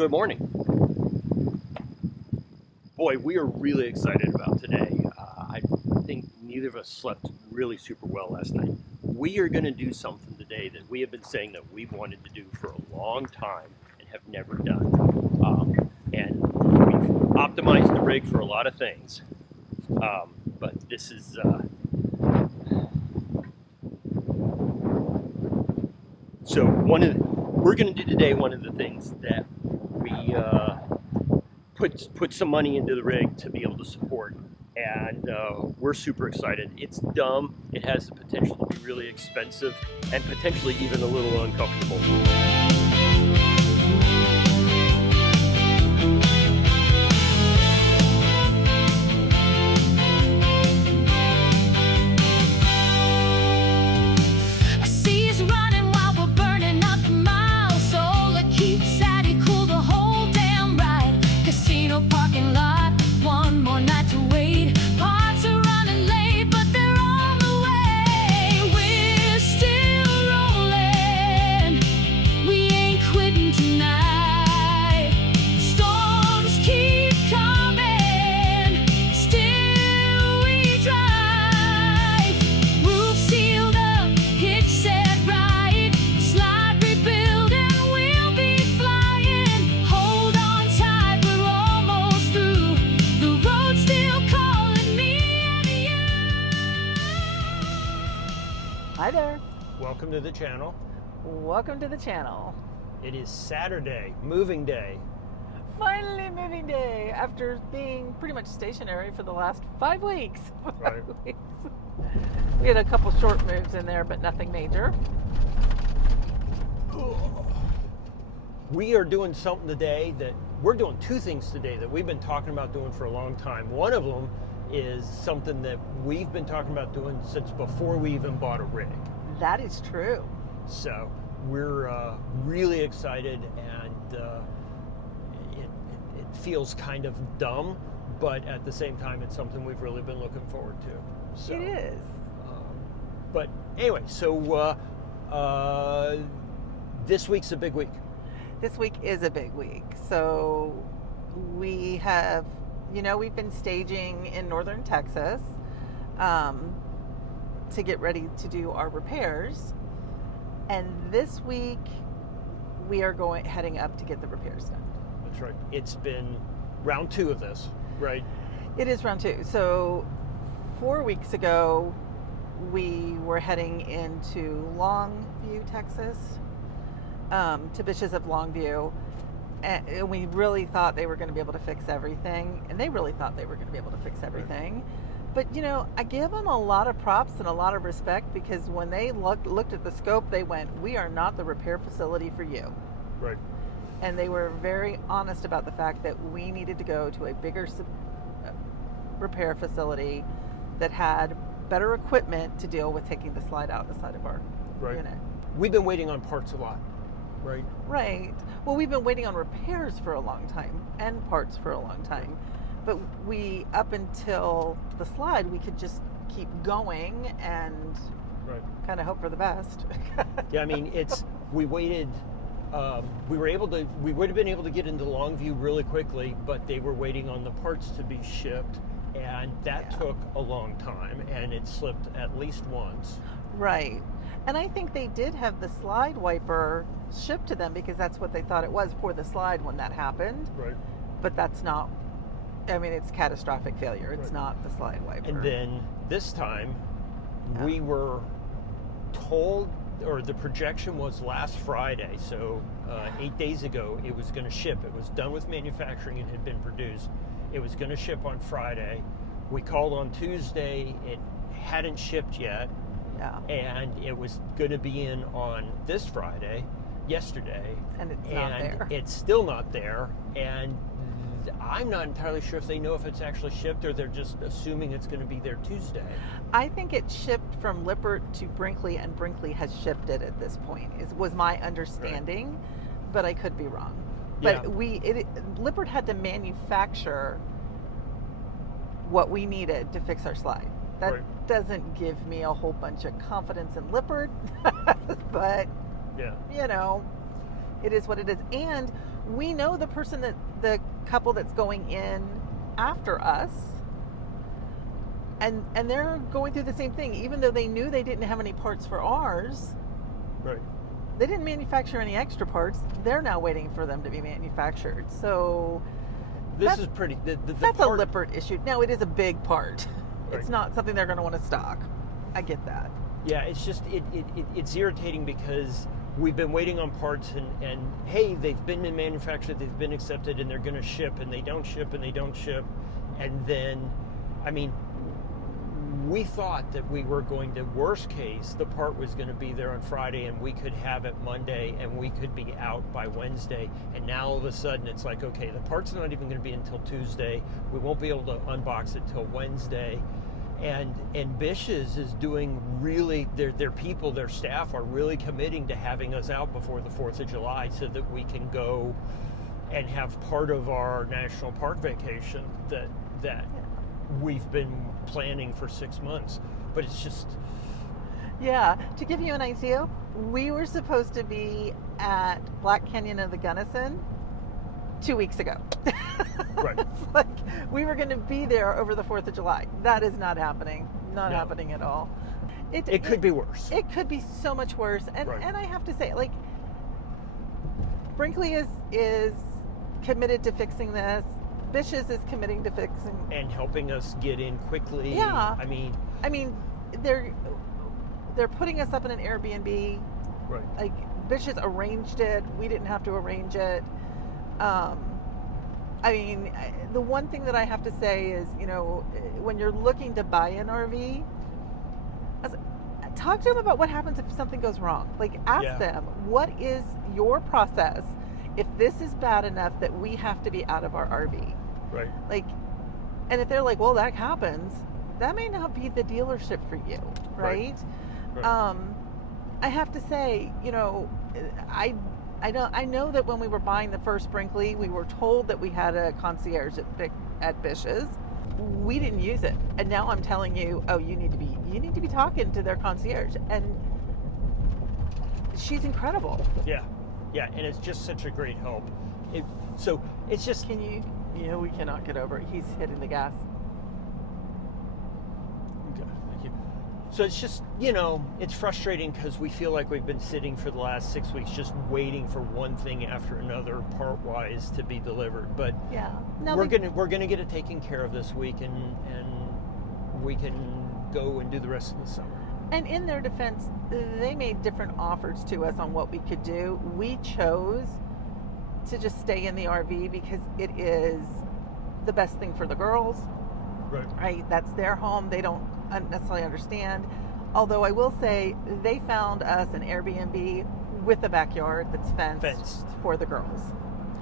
Good morning. Boy, we are really excited about today. I think neither of us slept really super well last night. We are going to do something today that we have been saying that we've wanted to do for a long time and have never done. And we've optimized the rig for a lot of things. But this is... So we're going to do today one of the things that we put some money into the rig to be able to support, and we're super excited. It's dumb. It has the potential to be really expensive and potentially even a little uncomfortable. Hi there. Welcome to the channel. Welcome to the channel. It is Saturday, moving day. Finally moving day after being pretty much stationary for the last 5 weeks. Right. We had a couple short moves in there, but nothing major. We are doing something today we're doing two things today that we've been talking about doing for a long time. One of them is something that we've been talking about doing since before we even bought a rig. That is true. So we're really excited, and it feels kind of dumb, but at the same time it's something we've really been looking forward to. So, it is. But anyway, so this week's a big week. This week is a big week. So we have, we've been staging in northern Texas to get ready to do our repairs. And this week we are heading up to get the repairs done. That's right. It's been round 2 of this, right? It is round 2. So 4 weeks ago, we were heading into Longview, Texas, to Bish's of Longview. And we really thought they were going to be able to fix everything. And they really thought they were going to be able to fix everything. Right. But, I give them a lot of props and a lot of respect, because when they looked at the scope, they went, "We are not the repair facility for you." Right. And they were very honest about the fact that we needed to go to a bigger repair facility that had better equipment to deal with taking the slide out the side of our unit. We've been waiting on parts a lot, right? Right. Well, we've been waiting on repairs for a long time and parts for a long time. But up until the slide, we could just keep going and kind of hope for the best. Yeah, I mean, we waited. We would have been able to get into Longview really quickly, but they were waiting on the parts to be shipped, and that took a long time, and it slipped at least once. Right. And I think they did have the slide wiper shipped to them because that's what they thought it was for the slide when that happened. Right. But that's not. I mean, it's catastrophic failure. It's not the slide wiper. And then this time, we were told, or the projection was last Friday, so 8 days ago, it was going to ship. It was done with manufacturing and had been produced. It was going to ship on Friday. We called on Tuesday. It hadn't shipped yet. Yeah. And it was going to be in on this Friday, yesterday. And it's not there. It's still not there. And I'm not entirely sure if they know if it's actually shipped or they're just assuming it's going to be there Tuesday. I think it shipped from Lippert to Brinkley, and Brinkley has shipped it at this point, was my understanding, but I could be wrong. But Lippert had to manufacture what we needed to fix our slide. That doesn't give me a whole bunch of confidence in Lippert, but, it is what it is. And we know the person that the couple that's going in after us, and they're going through the same thing. Even though they knew they didn't have any parts for ours, Right. they didn't manufacture any extra parts. They're now waiting for them to be manufactured. So This is pretty. that's a Lippert issue. Now, it is a big part. Right. It's not something they're going to want to stock. I get that. Yeah, it's just it's irritating because we've been waiting on parts and hey, they've been manufactured, they've been accepted, and they're going to ship, and they don't ship, and then, I mean, we thought that we were going to, worst case, the part was going to be there on Friday and we could have it Monday and we could be out by Wednesday, and now all of a sudden it's like, okay, the part's not even going to be until Tuesday, we won't be able to unbox it till Wednesday. And Bish's is doing really, their people, their staff are really committing to having us out before the 4th of July so that we can go and have part of our national park vacation that we've been planning for 6 months. But it's just... Yeah, to give you an idea, we were supposed to be at Black Canyon of the Gunnison 2 weeks ago. Right. It's like we were going to be there over the 4th of July. That is not happening. Not happening at all. It could be worse. It could be so much worse. And Right. and I have to say, like, Brinkley is committed to fixing this. Bish's is committing to fixing. And helping us get in quickly. Yeah. I mean, they're putting us up in an Airbnb. right. Like, Bish's arranged it. We didn't have to arrange it. The one thing that I have to say is, when you're looking to buy an RV, talk to them about what happens if something goes wrong. Like, ask them, what is your process if this is bad enough that we have to be out of our RV? Right. Like, and if they're like, well, that happens, that may not be the dealership for you, right? Right. I have to say, I know that when we were buying the first Brinkley, we were told that we had a concierge at Bish's. We didn't use it, and now I'm telling you, oh, you need to be talking to their concierge, and she's incredible. Yeah, and it's just such a great help. So it's just... we cannot get over it. He's hitting the gas. Okay, thank you. So it's just, it's frustrating because we feel like we've been sitting for the last 6 weeks just waiting for one thing after another part-wise to be delivered. But yeah, we're gonna get it taken care of this week, and we can go and do the rest of the summer. And in their defense, they made different offers to us on what we could do. We chose to just stay in the RV because it is the best thing for the girls. Right? That's their home. They don't necessarily understand. Although I will say, they found us an Airbnb with a backyard that's fenced for the girls.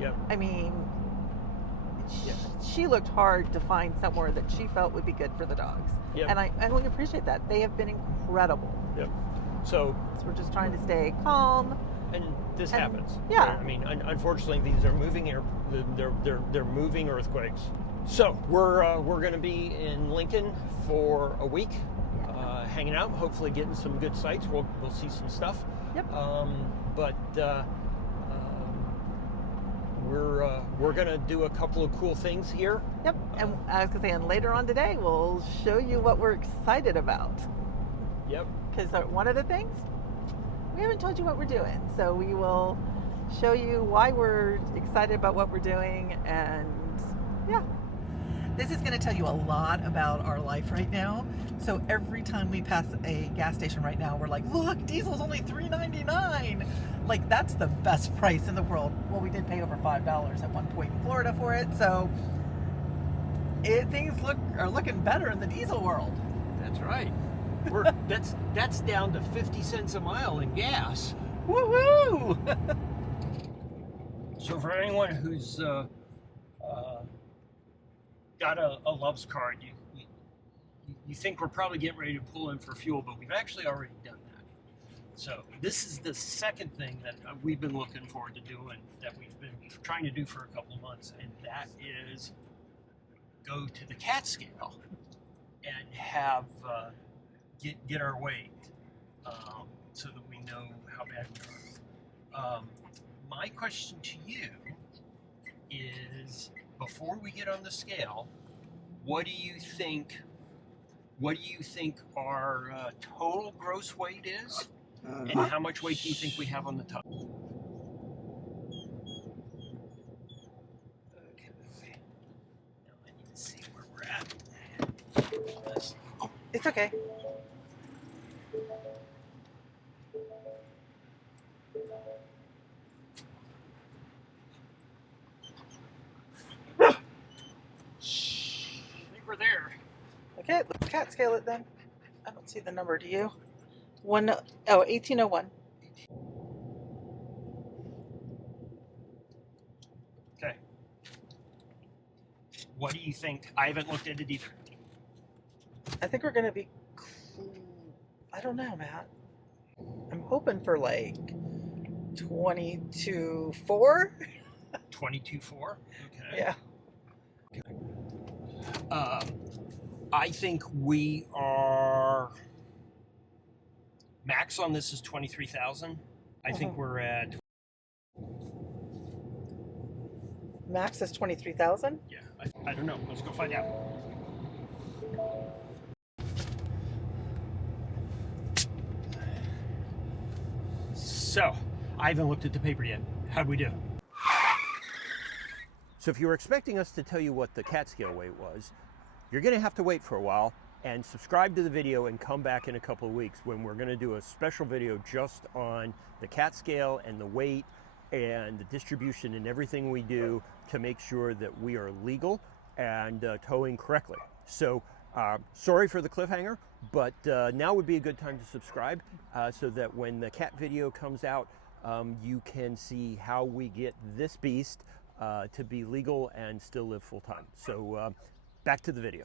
Yep. I mean, she looked hard to find somewhere that she felt would be good for the dogs. Yep. And we appreciate that. They have been incredible. Yep. So we're just trying to stay calm. And this happens. Yeah. Right? I mean, unfortunately, these are moving they're moving earthquakes. So we're going to be in Lincoln for a week, hanging out, hopefully getting some good sights. We'll see some stuff. Yep. We're going to do a couple of cool things here. Yep. And I was going to say, and later on today, we'll show you what we're excited about. Yep. Because one of the things, we haven't told you what we're doing. So we will show you why we're excited about what we're doing. And yeah. This is going to tell you a lot about our life right now. So every time we pass a gas station right now, we're like, look, diesel's only $3.99. Like, that's the best price in the world. Well, we did pay over $5 at one point in Florida for it. So things are looking better in the diesel world. That's right. That's down to 50 cents a mile in gas. Woohoo! So for anyone who's got a Love's card, you think we're probably getting ready to pull in for fuel, but we've actually already done that. So this is the second thing that we've been looking forward to doing, that we've been trying to do for a couple of months, and that is go to the CAT scale and have get our weight, so that we know how bad we are. my question to you is, before we get on the scale, what do you think our total gross weight is, and how much weight do you think we have on the top? Okay. Now I need to see where we're at. It's okay. I think we're there. Okay, let's cat scale it then. I don't see the number, do you? 1801. Okay. What do you think? I haven't looked at it either. I think we're gonna be. I don't know, Matt. I'm hoping for like 22.4. 22.4. Okay. Yeah. I think we are. Max on this is 23,000. I think we're at. Max is 23,000. Yeah. I don't know. Let's go find out. So, I haven't looked at the paper yet. How'd we do? So if you were expecting us to tell you what the cat scale weight was, you're going to have to wait for a while and subscribe to the video and come back in a couple of weeks when we're going to do a special video just on the cat scale and the weight and the distribution and everything we do to make sure that we are legal and towing correctly. So sorry for the cliffhanger, but now would be a good time to subscribe so that when the cat video comes out, you can see how we get this beast to be legal and still live full time. So back to the video.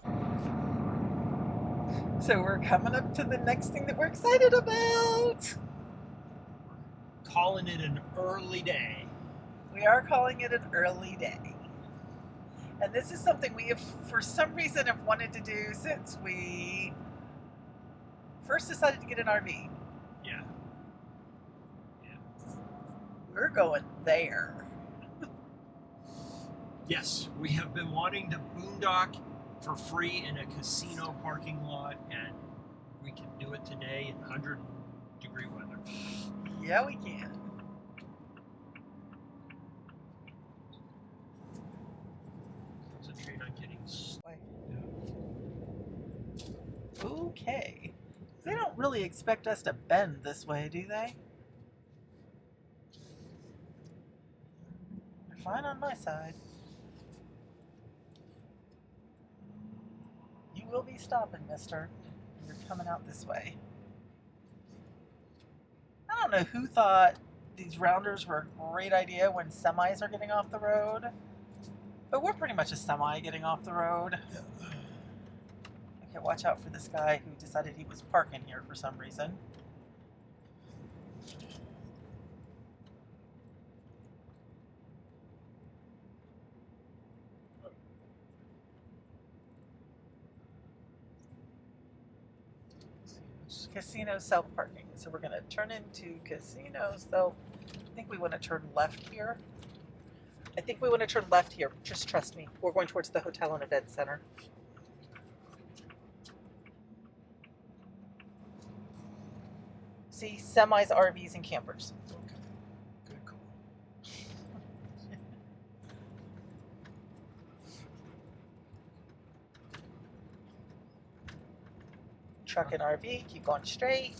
So we're coming up to the next thing that we're excited about. Calling it an early day. We are calling it an early day. And this is something we have, for some reason, have wanted to do since we first decided to get an RV. Yeah. We're going there. Yes, we have been wanting to boondock for free in a casino parking lot, and we can do it today in 100-degree weather. Yeah, we can. Concentrate on getting. Okay. They don't really expect us to bend this way, do they? They're fine on my side. You will be stopping, mister. You're coming out this way. I don't know who thought these rounders were a great idea when semis are getting off the road, but we're pretty much a semi getting off the road. Okay, watch out for this guy who decided he was parking here for some reason. Casino self-parking. So we're going to turn into casino self. I think we want to turn left here. Just trust me. We're going towards the hotel and event center. See, semis, RVs, and campers. Okay. Good call. Truck and RV, keep going straight.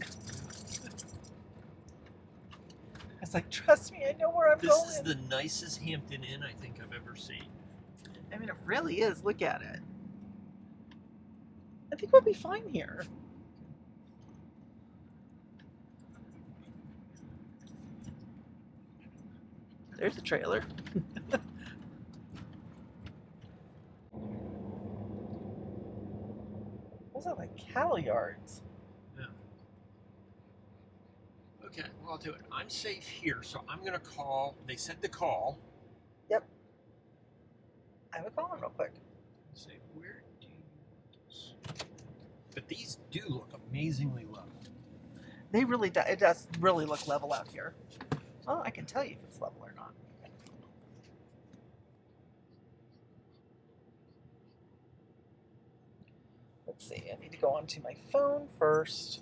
It's like, trust me, I know where I'm going. This is the nicest Hampton Inn I think I've ever seen. I mean, it really is. Look at it. I think we'll be fine here. There's a trailer. Those are like cattle yards. Yeah. Okay, well, I'll do it. I'm safe here, so I'm going to call. They said to call. Yep. I have a call real quick. Say, where do you want this? But these do look amazingly level. They really do. It does really look level out here. Well, I can tell you if it's level or not. Let's see, I need to go onto my phone first.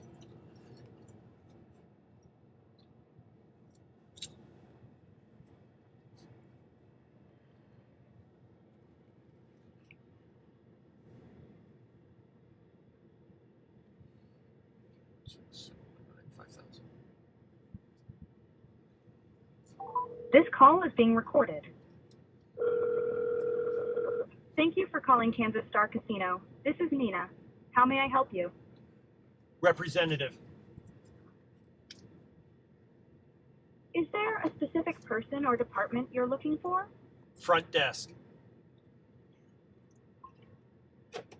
This call is being recorded. Thank you for calling Kansas Star Casino. This is Nina. How may I help you? Representative. Is there a specific person or department you're looking for? Front desk.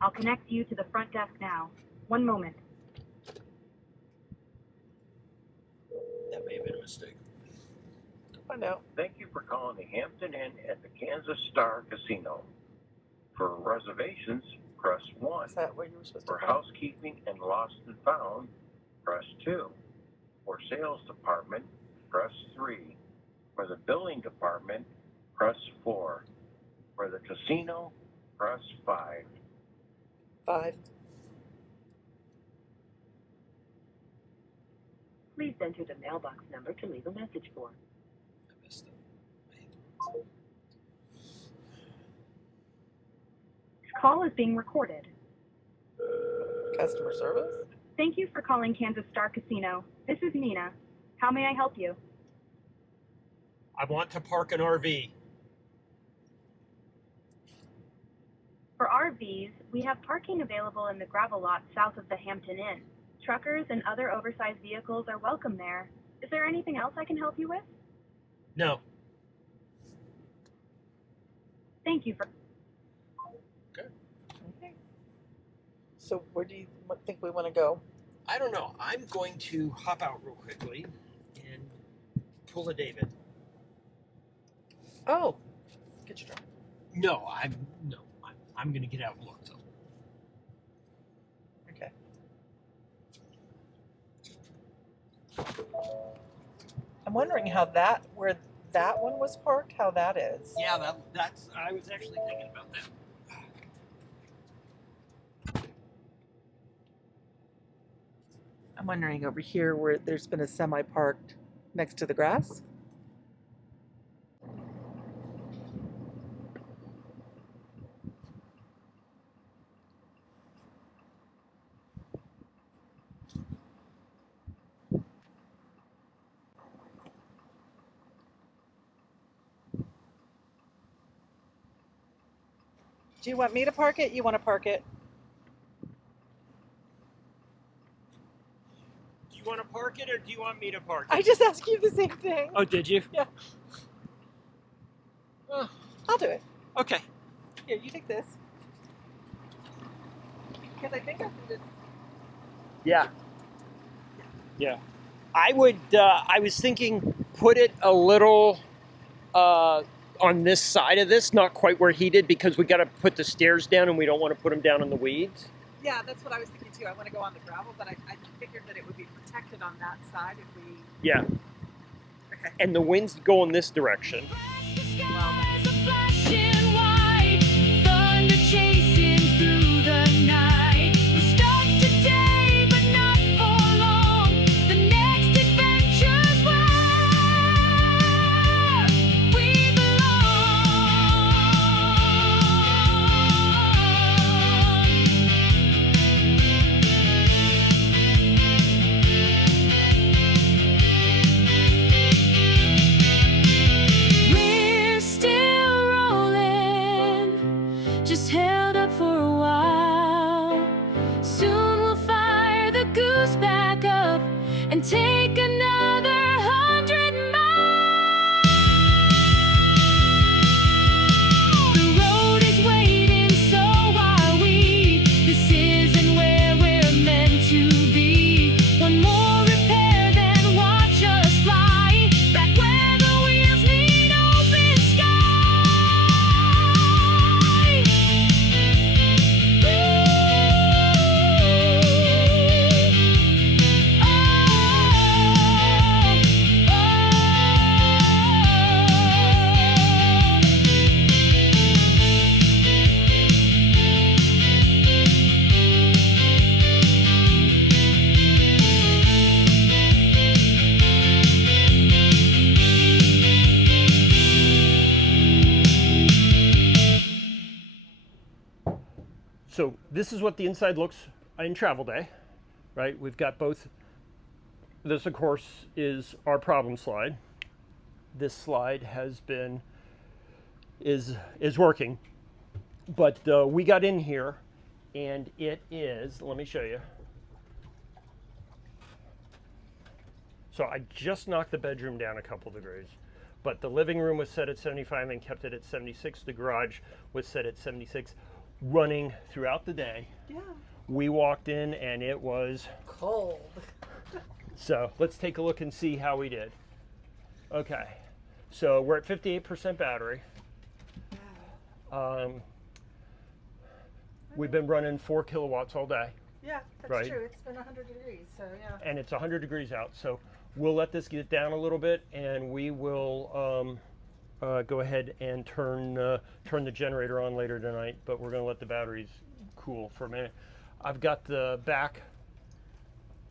I'll connect you to the front desk now. One moment. That may have been a mistake. Find out. Thank you for calling the Hampton Inn at the Kansas Star Casino. For reservations, press 1. Is that what you were supposed to For find? housekeeping and lost and found, press 2. For sales department, press 3. For the billing department, press 4. For the casino, press 5. 5. Please enter the mailbox number to leave a message for. I missed it. This call is being recorded. Customer service? Thank you for calling Kansas Star Casino. This is Nina. How may I help you? I want to park an RV. For RVs, we have parking available in the gravel lot south of the Hampton Inn. Truckers and other oversized vehicles are welcome there. Is there anything else I can help you with? No. Thank you for... Okay. So where do you think we want to go? I don't know. I'm going to hop out real quickly and pull a David. Oh, get your drink. No, I'm going to get out and look. So. Okay. I'm wondering where that one was parked, how that is. Yeah, that's. I was actually thinking about that. I'm wondering over here where there's been a semi parked next to the grass. Do you want me to park it? You want to park it? Do you want to park it or do you want me to park it? I just asked you the same thing. Oh, did you? Yeah. Oh, I'll do it. okay. Here, you take this. Because I think I did. Yeah. Yeah. I would. I was thinking, put it a little on this side of this, not quite where he did, because we got to put the stairs down, and we don't want to put them down in the weeds. Yeah, that's what I was thinking too. I want to go on the gravel, but I figured that it would be protected on that side if we. Yeah. Okay. And the wind's going this direction. We're still So this is what the inside looks in travel day, right? We've got both. This, of course, is our problem slide. This slide is working, but we got in here, and it is. Let me show you. So I just knocked the bedroom down a couple degrees, but the living room was set at 75 and kept it at 76. The garage was set at 76, running throughout the day. Yeah. We walked in and it was Cold. So let's take a look and see how we did. Okay, so we're at 58% battery. We've been running 4 kilowatts all day. Yeah, that's Right. true. It's been 100 degrees, so yeah. And it's 100 degrees out, so we'll let this get down a little bit, and we will go ahead and turn the generator on later tonight, but we're going to let the batteries cool for a minute. I've got the back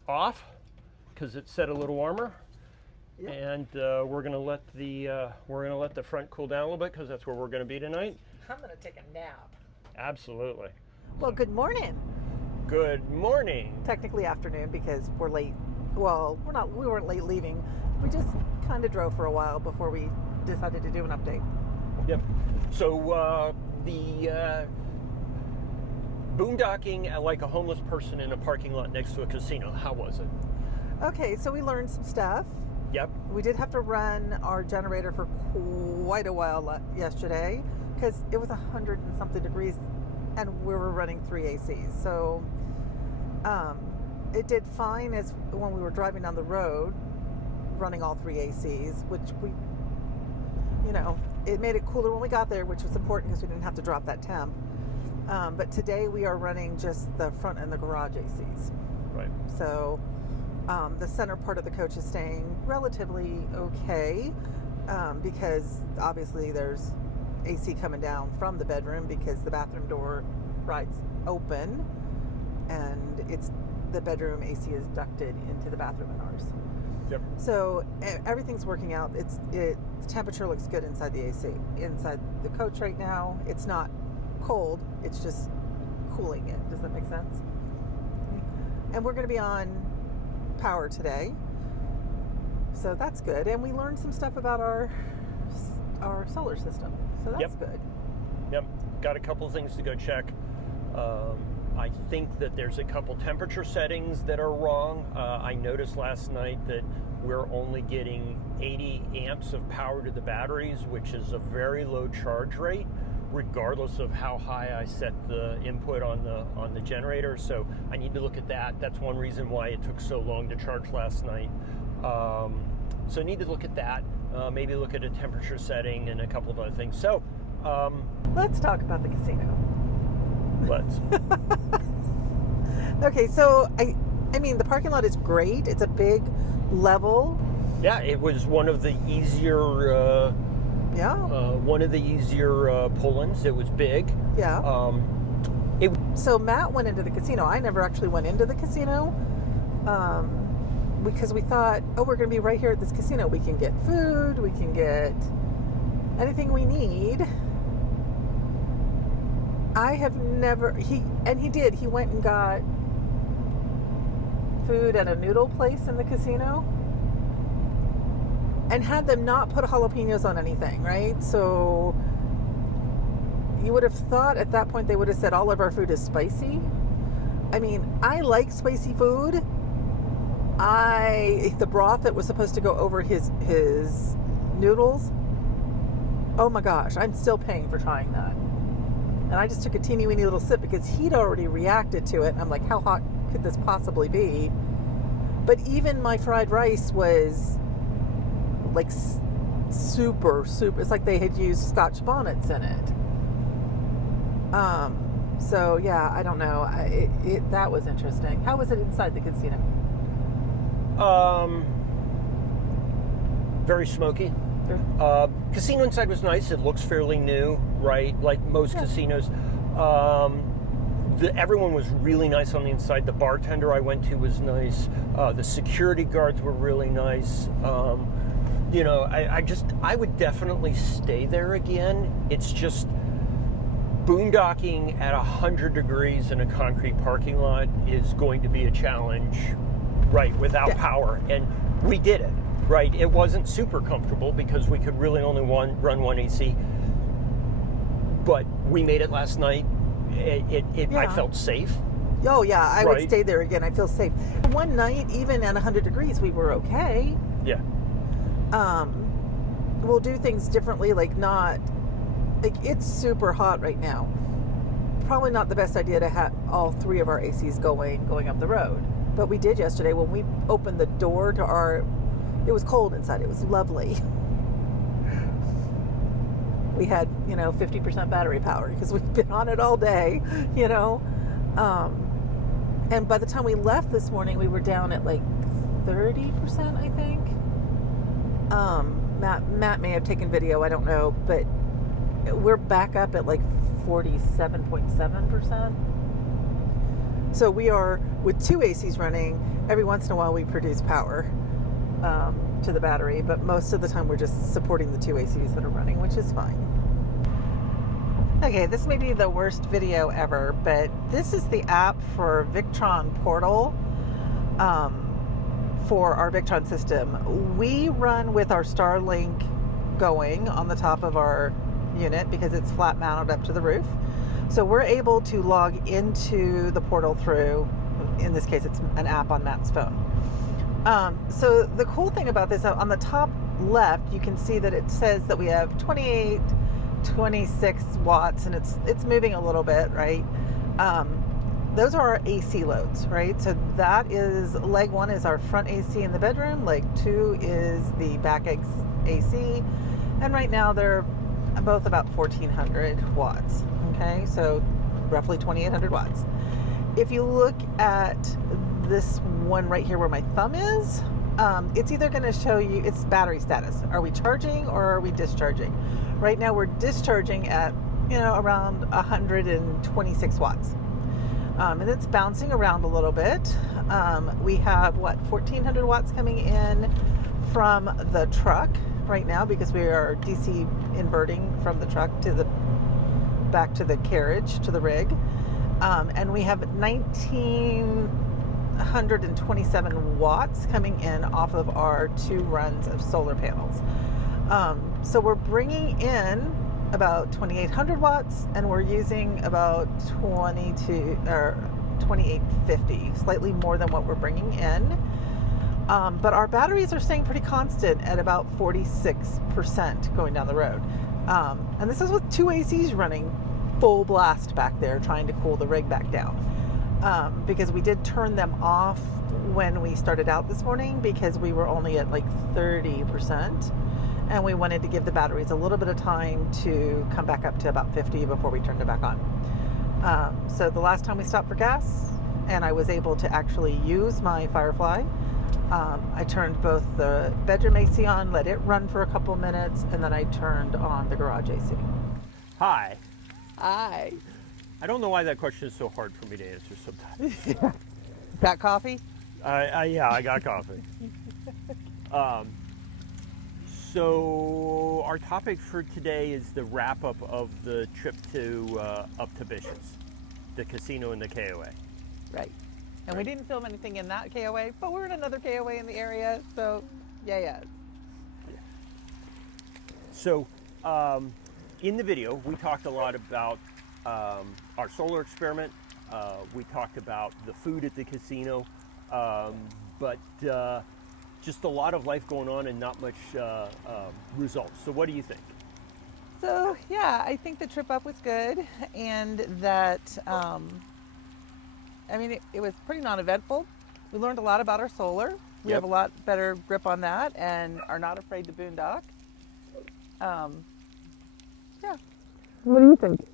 off because it's set a little warmer, Yep. and we're going to let the front cool down a little bit because that's where we're going to be tonight. I'm going to take a nap. Absolutely. Well, good morning. Good morning. Technically afternoon because we're late. Well, we weren't late leaving. We just kind of drove for a while before we decided to do an update. Yep. So the boondocking like a homeless person in a parking lot next to a casino. How was it? Okay, so we learned some stuff. Yep. We did have to run our generator for quite a while yesterday because it was 100 and something degrees and we were running 3 ACs. So it did fine as when we were driving down the road running all 3 ACs, which it made it cooler when we got there, which was important because we didn't have to drop that temp. But today we are running just the front and the garage ACs. Right. So the center part of the coach is staying relatively okay because obviously there's AC coming down from the bedroom because the bathroom door ride's open and the bedroom AC is ducted into the bathroom in ours. Yep. So everything's working out. The temperature looks good inside the AC. Inside the coach right now, it's not cold. It's just cooling it. Does that make sense? And we're going to be on power today, so that's good. And we learned some stuff about our solar system, so that's good. Yep. Got a couple of things to go check. I think that there's a couple temperature settings that are wrong. I noticed last night that we're only getting 80 amps of power to the batteries, which is a very low charge rate, regardless of how high I set the input on the generator. So I need to look at that. That's one reason why it took so long to charge last night. So I need to look at that. Maybe look at a temperature setting and a couple of other things. So let's talk about the casino. Let's. Okay, so I mean the parking lot is great. It's a big level. Yeah, it was one of the easier pull-ins. It was big. Yeah. So Matt went into the casino. I never actually went into the casino because we thought, we're going to be right here at this casino. We can get food. We can get anything we need. I have never. He did. He went and got food at a noodle place in the casino and had them not put jalapenos on anything, right? So you would have thought at that point they would have said all of our food is spicy. I mean, I like spicy food. The broth that was supposed to go over his noodles, oh my gosh, I'm still paying for trying that. And I just took a teeny weeny little sip because he'd already reacted to it. And I'm like, how hot could this possibly be? But even my fried rice was like super. It's like they had used Scotch bonnets in it. So yeah, I don't know. That was interesting. How was it inside the casino? Very smoky. Casino inside was nice. It looks fairly new, right? Like most casinos. Everyone was really nice on the inside. The bartender I went to was nice. The security guards were really nice. I would definitely stay there again. It's just boondocking at 100 degrees in a concrete parking lot is going to be a challenge, right, without power. And we did it, right? It wasn't super comfortable because we could really only run one AC, but we made it last night. I felt safe. Oh yeah, I Right. would stay there again. I feel safe. One night, even at 100 degrees, we were okay. Yeah. We'll do things differently, like it's super hot right now. Probably not the best idea to have all three of our ACs going up the road. But we did yesterday when we opened the door to it was cold inside. It was lovely. We had, 50% battery power because we've been on it all day, and by the time we left this morning, we were down at like 30%, I think. Matt may have taken video, I don't know, but we're back up at like 47.7%. So we are, with two ACs running, every once in a while we produce power to the battery, but most of the time we're just supporting the two ACs that are running, which is fine. Okay, this may be the worst video ever, but this is the app for Victron Portal for our Victron system. We run with our Starlink going on the top of our unit because it's flat mounted up to the roof. So we're able to log into the portal through, in this case, it's an app on Matt's phone. So the cool thing about this, on the top left, you can see that it says that we have 26 watts, and it's moving a little bit, right? Those are our AC loads, right? So that is, leg one is our front AC in the bedroom, leg two is the back AC, and right now they're both about 1400 watts, okay? So roughly 2800 watts. If you look at this one right here where my thumb is, it's either going to show you its battery status. Are we charging or are we discharging? Right now we're discharging at, around 126 watts. And it's bouncing around a little bit. We have, 1,400 watts coming in from the truck right now because we are DC inverting from the truck back to the carriage, to the rig. And we have 1,927 watts coming in off of our 2 runs of solar panels. So we're bringing in about 2,800 watts, and we're using about 2,850, slightly more than what we're bringing in. But our batteries are staying pretty constant at about 46% going down the road. And this is with 2 ACs running full blast back there, trying to cool the rig back down. Because we did turn them off when we started out this morning because we were only at like 30%. And we wanted to give the batteries a little bit of time to come back up to about 50 before we turned it back on. So the last time we stopped for gas and I was able to actually use my Firefly, I turned both the bedroom AC on, let it run for a couple minutes, and then I turned on the garage AC. Hi. Hi. I don't know why that question is so hard for me to answer sometimes. Got coffee? Yeah, I got coffee. So our topic for today is the wrap up of the trip up to Bish's, the casino and the KOA. Right. And we didn't film anything in that KOA, but we're in another KOA in the area, so yeah. So in the video, we talked a lot about our solar experiment. We talked about the food at the casino, but just a lot of life going on and not much results. So what do you think? So yeah, I think the trip up was good, and that it was pretty non-eventful. We learned a lot about our solar. We have a lot better grip on that and are not afraid to boondock. Yeah. What do you think?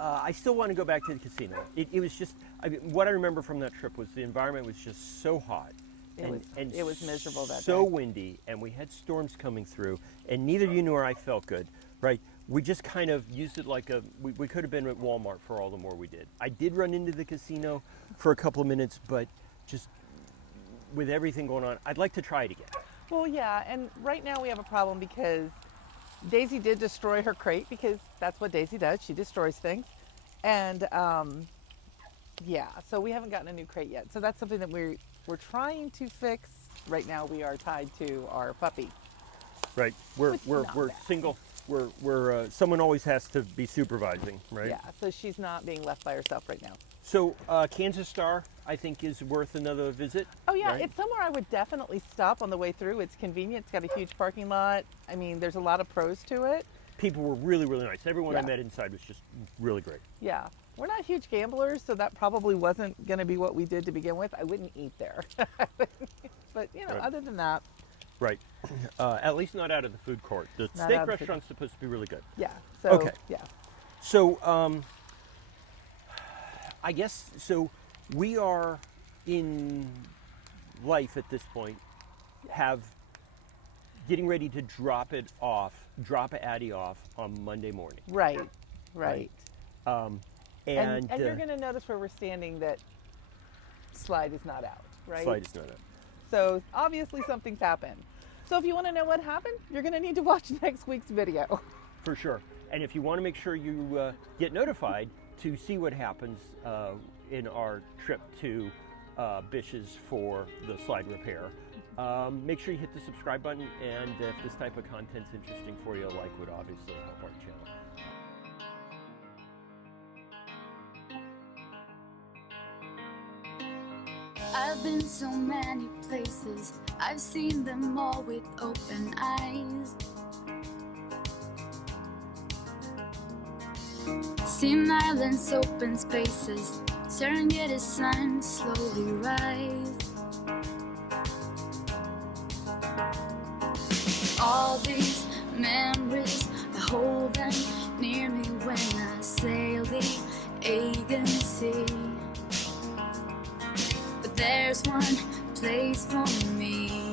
I still want to go back to the casino. It was just, what I remember from that trip was the environment was just so hot. It was miserable that day. So windy, and we had storms coming through, and neither you nor I felt good, right? We just kind of used it like we could have been at Walmart for all the more we did. I did run into the casino for a couple of minutes, but just with everything going on, I'd like to try it again. Well, yeah, and right now we have a problem because Daisy did destroy her crate because that's what Daisy does. She destroys things. And yeah, so we haven't gotten a new crate yet. So that's something that we're trying to fix. Right now we are tied to our puppy. Right. Which is We're not bad. single. We're someone always has to be supervising, right? Yeah, so she's not being left by herself right now. So Kansas Star, I think, is worth another visit. Oh yeah, right? it's somewhere I would definitely stop on the way through. It's convenient. It's got a huge parking lot. I mean, there's a lot of pros to it. People were really, really nice. Everyone I Yeah. met inside was just really great. Yeah, we're not huge gamblers, so that probably wasn't going to be what we did to begin with. I wouldn't eat there. But, you know, Right. other than that, Right. At least not out of the food court. The Not steak out of the food restaurant's supposed to be really good. yeah. So, Okay. yeah. So, I guess, so we are in life at this point, getting ready to drop Addie off on Monday morning. Right, right. And And you're going to notice where we're standing that slide is not out, right? slide is not up. So obviously something's happened. So if you want to know what happened, you're going to need to watch next week's video. For sure. And if you want to make sure you get notified to see what happens in our trip to Bish's for the slide repair, make sure you hit the subscribe button. And if this type of content's interesting for you, a like would obviously help our channel. I've been so many places, I've seen them all with open eyes. Seen islands, open spaces, Serengeti sun slowly rise. All these memories, I hold them near me when I sail the Aegean Sea. But there's one place for me.